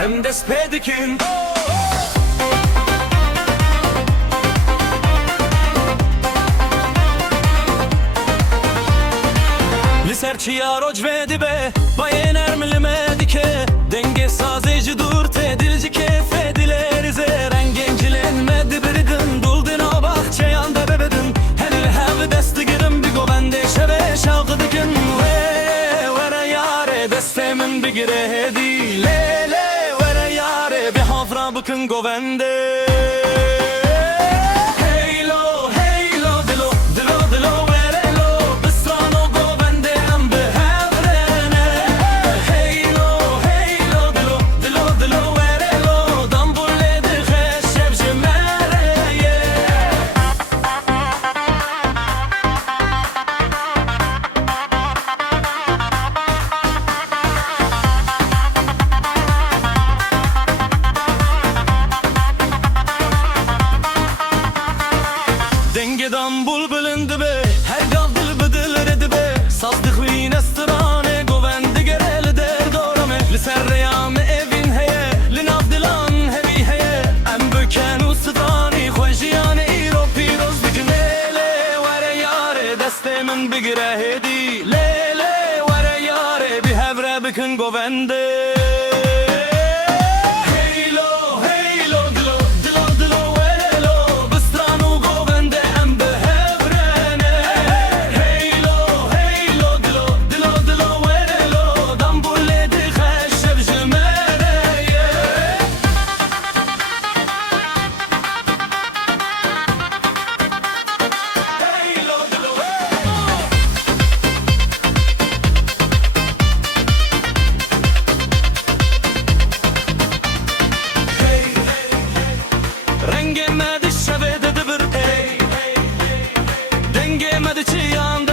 Hem de spedikin Liserci yaroc vedi be Bayen ermilime dike Denge sazeci dur tedilci kefedilerize Rengencilenmedi biridin Duldin o bahçe yanda bebedin Henil hevi desti girim bir govende şeve şavgı dikin Vere yare destemin bir gire hedi Lele vere yare bir hafra bıkın govende Dengeden bulbulundu be Her gavdil bıdıl redi be Sazdık vine strane Govendi gereli der dorame Liser reyame evin heye Linavdilan hevi heye Em böken ustani Khojiyane iro piroz dikin Lele vere yare Destemin bigire hedi Lele vere yare Bir hevre bükün govende Dengemedi şevede de bir Dengemedi çiyan